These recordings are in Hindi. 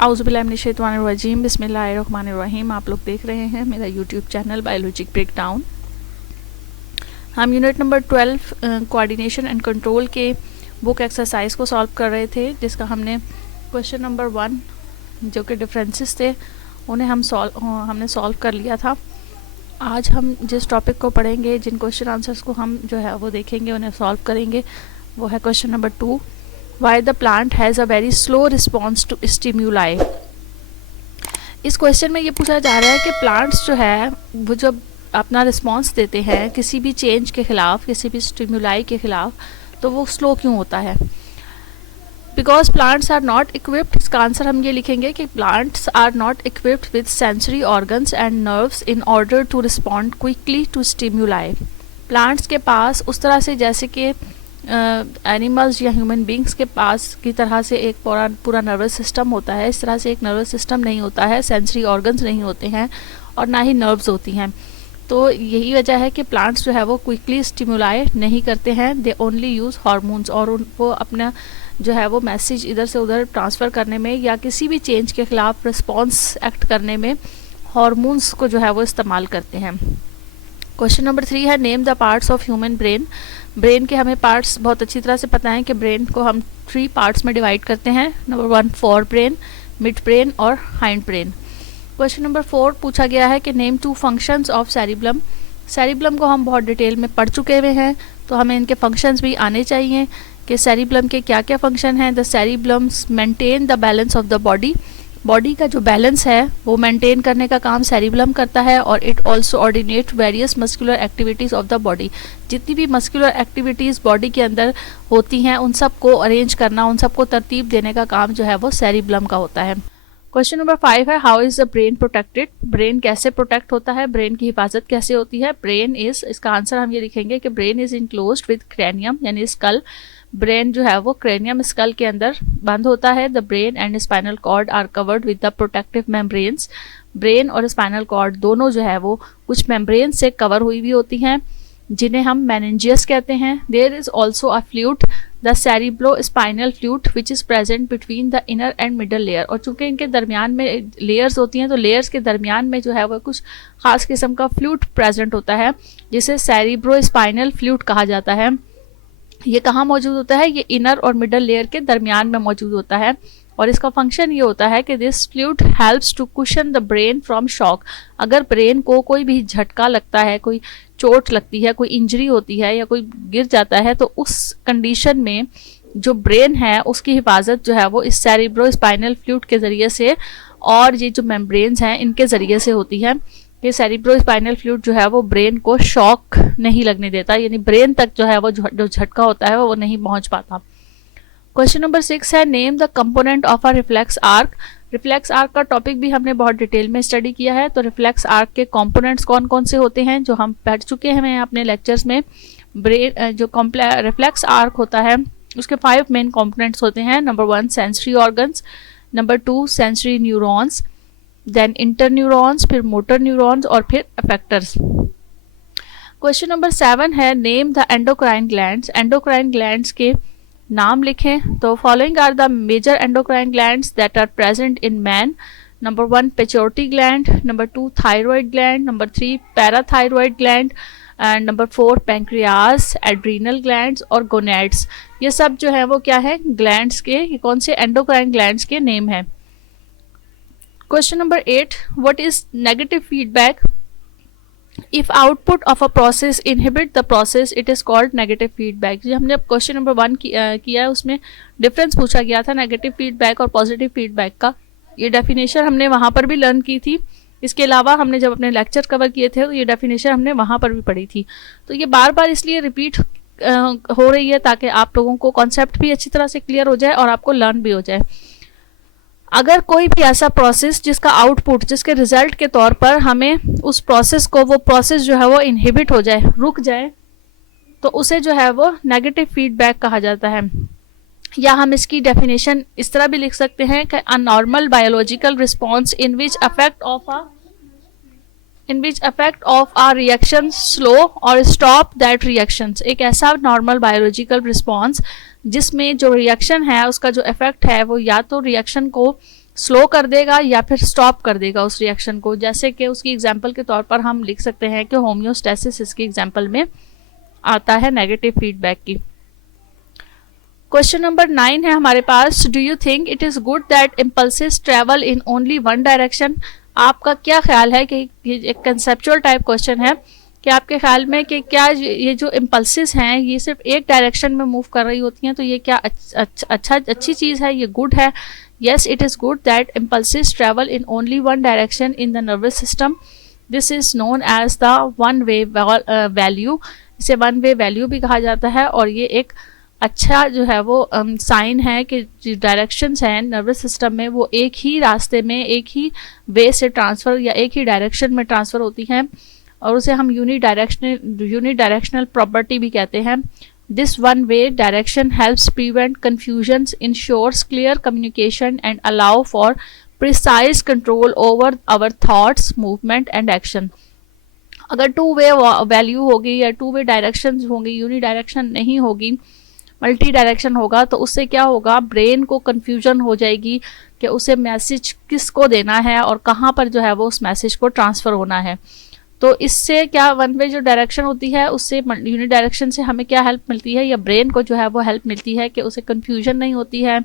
आउज़ुबिल्लाहिमिनश्शैतानिर्रजीम बिस्मिल्लाहिर्रहमानिर्रहीम। आप लोग देख रहे हैं मेरा यूट्यूब चैनल बायोलॉजिक ब्रेकडाउन। हम unit number 12 coordination and control के बुक एक्सरसाइज को सॉल्व कर रहे थे, जिसका हमने क्वेश्चन नंबर 1 जो कि डिफरेंसेस थे उन्हें हमने सॉल्व कर लिया था। आज हम जिस टॉपिक को पढ़ेंगे, जिन क्वेश्चन आंसर्स को हम जो है वो देखेंगे, उन्हें सॉल्व करेंगे, वो है question number 2, why the plant has a very slow response to stimuli. इस क्वेश्चन में ये पूछा जा रहा है कि प्लांट्स जो है वो जब अपना रिस्पॉन्स देते हैं किसी भी चेंज के ख़िलाफ़, किसी भी स्टिम्यूलाई के ख़िलाफ़, तो वो स्लो क्यों होता है। Because plants are not equipped, इसका आंसर हम ये लिखेंगे कि plants are not equipped with sensory organs and nerves in order to respond quickly to stimuli. Plants के पास उस तरह से जैसे कि एनिमल्स या ह्यूमन बींग्स के पास की तरह से एक पूरा नर्वस सिस्टम होता है, इस तरह से एक नर्वस सिस्टम नहीं होता है, सेंसरी ऑर्गन्स नहीं होते हैं और ना ही नर्व्स होती हैं। तो यही वजह है कि प्लांट्स जो है वो क्विकली स्टिम्युलाई नहीं करते हैं, दे ओनली यूज़ हार्मोन्स, और वो अपना जो है वो मैसेज इधर से उधर ट्रांसफ़र करने में या किसी भी चेंज के ख़िलाफ़ रिस्पॉन्स एक्ट करने में हार्मोन्स को जो है वो इस्तेमाल करते हैं। क्वेश्चन नंबर 3 है, name the parts of human brain. Brain के हमें पार्ट्स बहुत अच्छी तरह से पता है कि ब्रेन को हम 3 पार्ट्स में डिवाइड करते हैं। Number 1 fore brain, mid brain और हाइंड ब्रेन। क्वेश्चन नंबर 4 पूछा गया है कि name 2 functions of cerebellum. Cerebellum को हम बहुत डिटेल में पढ़ चुके हुए हैं, तो हमें इनके फंक्शंस भी आने चाहिए कि सेरिब्लम के क्या क्या फंक्शन हैं। The cerebellums maintain the balance of the body. Body का जो बैलेंस है वो मेंटेन करने का काम सेरिब्लम करता है, और it also ordinate various muscular activities of the body. जितनी भी मस्कुलर एक्टिविटीज़ बॉडी के अंदर होती हैं उन सबको अरेंज करना, उन सबको तरतीब देने का काम जो है वो सेरिब्लम का होता है। क्वेश्चन नंबर 5 है, how is the brain protected. Brain कैसे प्रोटेक्ट होता है, ब्रेन की हिफाजत कैसे होती है। ब्रेन इज़, इसका आंसर हम ये लिखेंगे कि brain is enclosed with cranium यानी स्कल। ब्रेन जो है वो क्रेनियम स्कल के अंदर बंद होता है। The brain and spinal cord are covered with the protective membranes. Brain और स्पाइनल कॉर्ड दोनों जो है वो कुछ मेम्ब्रेन से कवर हुई हुई होती हैं, जिन्हें हम मेनिंजियस कहते हैं। There is also a fluid, the cerebrospinal fluid which is present between the inner and middle layer. और चूंकि इनके दरमियान में लेयर्स होती हैं, तो लेयर्स के दरमियान में जो है वो कुछ खास किस्म का फ्लूइड प्रेजेंट होता है, जिसे सेरिब्रो स्पाइनल फ्लूइड कहा जाता है। ये कहाँ मौजूद होता है, ये इनर और मिडल लेयर के दरमियान में मौजूद होता है, और इसका फंक्शन ये होता है कि this fluid helps to cushion the brain from shock. अगर ब्रेन को कोई भी झटका लगता है, कोई चोट लगती है, कोई इंजरी होती है या कोई गिर जाता है, तो उस कंडीशन में जो ब्रेन है उसकी हिफाजत जो है वो इस सेरिब्रो स्पाइनल फ्लूइड के ज़रिए से और ये जो मेम्ब्रेन्स हैं इनके ज़रिए से होती है। ये सेरिब्रो स्पाइनल फ्लूइड जो है वो ब्रेन को शॉक नहीं लगने देता, यानी ब्रेन तक जो है वो जो झटका होता है वो नहीं पहुंच पाता। क्वेश्चन नंबर 6 है, name the component of a reflex arc. Reflex arc का टॉपिक भी हमने बहुत डिटेल में स्टडी किया है, तो रिफ्लेक्स आर्क के कंपोनेंट्स कौन कौन से होते हैं जो हम पढ़ चुके हैं अपने लेक्चर्स में। ब्रेन जो रिफ्लेक्स आर्क होता है उसके 5 मेन कंपोनेंट्स होते हैं। Number 1 sensory organs, number 2 sensory neurons, then interneurons, फिर मोटर न्यूरॉन्स और फिर अफेक्टर्स। क्वेश्चन नंबर 7 है, name the endocrine glands. Endocrine glands के नाम लिखें। तो following are the major endocrine glands that are present in man. Number 1 pituitary gland, number 2 thyroid gland, number 3 parathyroid gland, and number 4 pancreas, adrenal glands और गोनेड्स। ये सब जो है वो क्या है, ग्लैंड्स के, ये कौन से एंडोक्राइन ग्लैंड्स के नेम है। Question number 8, what is negative feedback. If output of a process inhibit the process it is called negative feedback. जो हमने क्वेश्चन नंबर 1 किया है उसमें डिफरेंस पूछा गया था नेगेटिव फीडबैक और पॉजिटिव फीडबैक का। ये डेफिनेशन हमने वहाँ पर भी लर्न की थी। इसके अलावा हमने जब अपने लेक्चर कवर किए थे तो ये डेफिनेशन हमने वहाँ पर भी पढ़ी थी। तो ये बार बार इसलिए रिपीट हो रही है ताकि आप लोगों को कॉन्सेप्ट भी अच्छी तरह से क्लियर हो जाए और आपको लर्न भी हो जाए। अगर कोई भी ऐसा प्रोसेस जिसका आउटपुट, जिसके रिजल्ट के तौर पर हमें उस प्रोसेस को, वो प्रोसेस जो है वो इनहिबिट हो जाए, रुक जाए, तो उसे जो है वो नेगेटिव फीडबैक कहा जाता है। या हम इसकी डेफिनेशन इस तरह भी लिख सकते हैं कि a normal biological response in which affect of a reaction slow और स्टॉप दैट रिएक्शंस। एक ऐसा नॉर्मल बायोलॉजिकल रिस्पॉन्स जिसमें जो रिएक्शन है उसका जो इफेक्ट है वो या तो रिएक्शन को स्लो कर देगा या फिर स्टॉप कर देगा उस रिएक्शन को। जैसे कि उसकी एग्जांपल के तौर पर हम लिख सकते हैं कि होम्योस्टेसिस इसकी एग्जांपल में आता है नेगेटिव फीडबैक की। क्वेश्चन नंबर 9 है हमारे पास, do you think it is good that impulses travel in only one direction? आपका क्या ख्याल है कि ये एक कंसेप्चुअल टाइप क्वेश्चन है कि आपके ख्याल में कि क्या ये जो इम्पल्सिस हैं ये सिर्फ एक डायरेक्शन में मूव कर रही होती हैं, तो ये क्या अच्छी चीज़ है, ये गुड है? Yes, it is good that impulses travel in only one direction in the nervous system. This is known as the one-way value. इसे one-way value भी कहा जाता है और ये एक अच्छा जो है वो साइन है कि जो डायरेक्शंस हैं नर्वस सिस्टम में वो एक ही रास्ते में एक ही वे से ट्रांसफ़र या एक ही डायरेक्शन में ट्रांसफ़र होती हैं और उसे हम यूनिडायरेक्शनल प्रॉपर्टी भी कहते हैं। This one-way direction helps prevent confusions, ensures clear communication, and allow for precise control over our thoughts, movement, and action. अगर टू वे वैल्यू होगी या टू वे डायरेक्शन होंगी, यूनिडायरेक्शन नहीं होगी, मल्टी डायरेक्शन होगा, तो उससे क्या होगा, ब्रेन को कन्फ्यूजन हो जाएगी कि उसे मैसेज किसको देना है और कहाँ पर जो है वो उस मैसेज को ट्रांसफ़र होना है। तो इससे क्या वन वे जो डायरेक्शन होती है उससे यूनि डायरेक्शन से हमें क्या हेल्प मिलती है, या ब्रेन को जो है वो हेल्प मिलती है कि उसे कन्फ्यूजन नहीं होती है,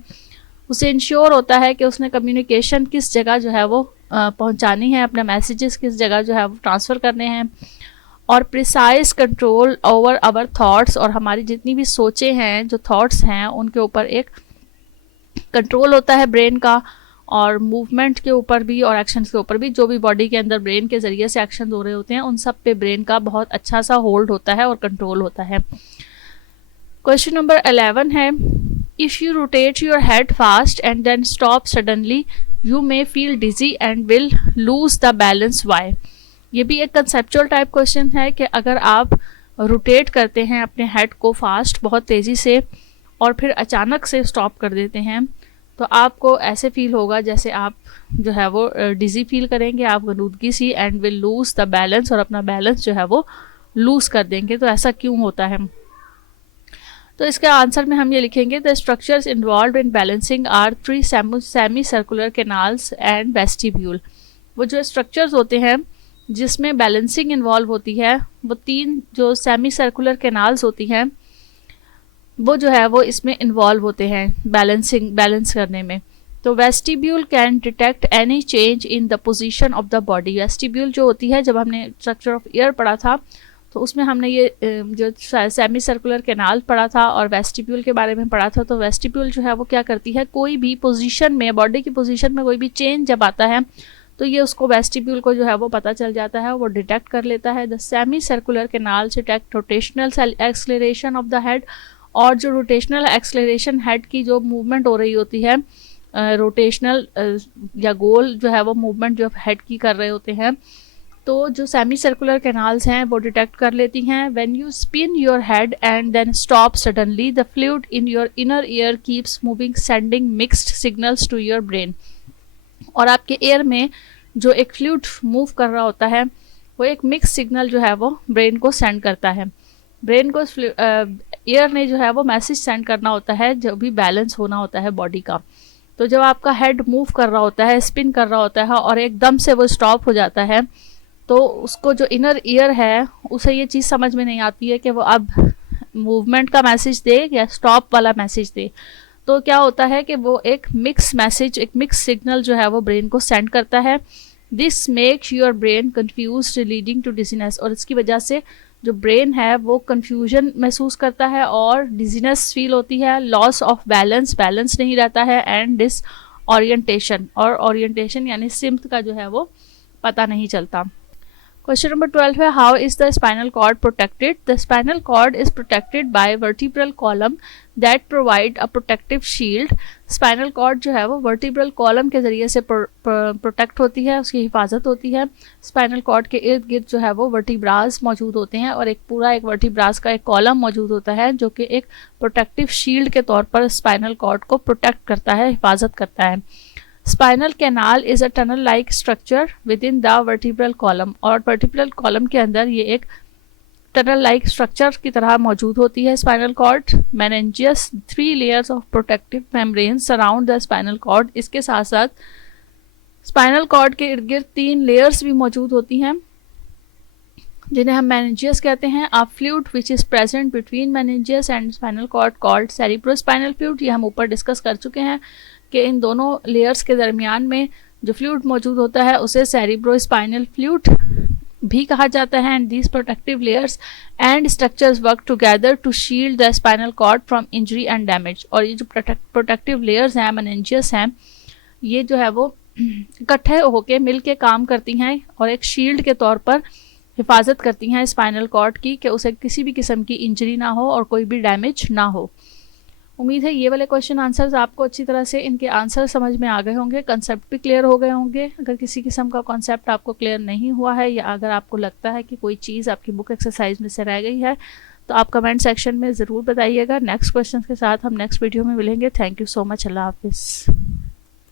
उसे इंश्योर होता है कि उसने कम्युनिकेशन किस जगह जो है वो पहुंचानी है, अपने मैसेजेस किस जगह जो है वो ट्रांसफ़र करने हैं, और precise control over our thoughts, और हमारी जितनी भी सोचें हैं, जो थॉट्स हैं, उनके ऊपर एक कंट्रोल होता है ब्रेन का, और मूवमेंट के ऊपर भी और एक्शंस के ऊपर भी, जो भी बॉडी के अंदर ब्रेन के ज़रिए से एक्शन हो रहे होते हैं उन सब पे ब्रेन का बहुत अच्छा सा होल्ड होता है और कंट्रोल होता है। क्वेश्चन नंबर 11 है, if you rotate your head fast and then stop suddenly you may feel dizzy and will lose the balance why? ये भी एक कंसेप्चुअल टाइप क्वेश्चन है कि अगर आप रोटेट करते हैं अपने हेड को फास्ट बहुत तेज़ी से और फिर अचानक से स्टॉप कर देते हैं तो आपको ऐसे फील होगा जैसे आप जो है वो डिज़ी फील करेंगे, आप गनूदगी सी, and will lose the balance, और अपना बैलेंस जो है वो लूज़ कर देंगे। तो ऐसा क्यों होता है? तो इसके आंसर में हम ये लिखेंगे, the structures involve in balancing are 3 semicircular canals and vestibule. वो जो स्ट्रक्चर्स होते हैं जिसमें बैलेंसिंग इन्वॉल्व होती है वो 3 जो सेमी सर्कुलर कैनाल्स होती हैं वो जो है वो इसमें इन्वॉल्व होते हैं बैलेंस करने में। तो vestibule can detect any change in the position of the body. Vestibule जो होती है, जब हमने स्ट्रक्चर ऑफ ईयर पढ़ा था तो उसमें हमने ये जो सेमी सर्कुलर कैनाल पढ़ा था और वेस्टिब्यूल के बारे में पढ़ा था। तो वेस्टिब्यूल जो है वो क्या करती है, कोई भी पोजीशन में, बॉडी की पोजीशन में कोई भी चेंज जब आता है तो ये उसको वेस्टिब्यूल को जो है वो पता चल जाता है, वो डिटेक्ट कर लेता है। The semi circular canal detect rotational acceleration of the head, और जो रोटेशनल एक्सलेरेशन हेड की जो मूवमेंट हो रही होती है, रोटेशनल या गोल जो है वो मूवमेंट जो हेड की कर रहे होते हैं, तो जो सेमी सर्कुलर कैनाल्स हैं वो डिटेक्ट कर लेती हैं। When you spin your head and then stop suddenly the fluid in your inner ear keeps moving sending mixed signals to your brain. और आपके एयर में जो एक फ्लूइड मूव कर रहा होता है वो एक मिक्स सिग्नल जो है वो ब्रेन को सेंड करता है। ब्रेन को एयर ने जो है वो मैसेज सेंड करना होता है जब भी बैलेंस होना होता है बॉडी का। तो जब आपका हेड मूव कर रहा होता है, स्पिन कर रहा होता है और एकदम से वो स्टॉप हो जाता है तो उसको जो इनर ईयर है उसे ये चीज़ समझ में नहीं आती है कि वो अब मूवमेंट का मैसेज दे या स्टॉप वाला मैसेज दे। तो क्या होता है कि वो एक मिक्स मैसेज, एक मिक्स सिग्नल जो है वो ब्रेन को सेंड करता है। This makes your brain confuse leading to dizziness, और इसकी वजह से जो ब्रेन है वो कन्फ्यूजन महसूस करता है और डिजीनेस फील होती है, लॉस ऑफ बैलेंस नहीं रहता है, एंड डिस ओरिएंटेशन, और ओरिएंटेशन यानी सिम्त का जो है वो पता नहीं चलता। क्वेश्चन नंबर 12 है, how is the spinal cord protected? The spinal cord is protected by vertebral column that provide a protective shield. Spinal cord जो है वो वर्टिब्रल कॉलम के ज़रिए से प्रोटेक्ट होती है, उसकी हिफाजत होती है। स्पाइनल कॉर्ड के इर्द गिर्द जो है वो वर्टिब्रास मौजूद होते हैं और एक वर्टिब्रास का एक कॉलम मौजूद होता है जो कि एक प्रोटेक्टिव शील्ड के तौर पर स्पाइनल कॉर्ड को प्रोटेक्ट करता है, हिफाजत करता है। Spinal canal is a tunnel like structure with in the vertebral column, और वर्टिब्रल कॉलम के अंदर ये एक टनल लाइक स्ट्रक्चर की तरह मौजूद होती है spinal cord. Meninges 3 layers of protective membrane surround the spinal cord. इसके साथ साथ स्पाइनल कॉर्ड के इर्द गिर्द 3 लेयर्स भी मौजूद होती हैं जिन्हें हम मेनिंजियस कहते हैं। A fluid which is present between meninges and spinal cord called cerebrospinal fluid. ये हम ऊपर डिस्कस कर चुके हैं कि इन दोनों लेयर्स के दरमियान में जो फ्लूइड मौजूद होता है उसे सेरिब्रोस्पाइनल फ्लूइड भी कहा जाता है। And these protective layers and structures work together to shield the spinal cord from injury and damage. और ये जो प्रोटेक्टिव लेयर्स हैं, मेनिंजियस हैं, ये जो है वो इकट्ठे होके मिल के काम करती हैं और एक शील्ड के तौर पर हिफाजत करती हैं स्पाइनल कॉर्ड की कि उसे किसी भी किस्म की इंजरी ना हो और कोई भी डैमेज ना हो। उम्मीद है ये वाले क्वेश्चन आंसर्स आपको अच्छी तरह से इनके आंसर समझ में आ गए होंगे, कंसेप्ट भी क्लियर हो गए होंगे। अगर किसी किस्म का कॉन्सेप्ट आपको क्लियर नहीं हुआ है या अगर आपको लगता है कि कोई चीज़ आपकी बुक एक्सरसाइज में से रह गई है तो आप कमेंट सेक्शन में ज़रूर बताइएगा। नेक्स्ट क्वेश्चन के साथ हम नेक्स्ट वीडियो में मिलेंगे। Thank you so much. अल्लाह हाफिज़।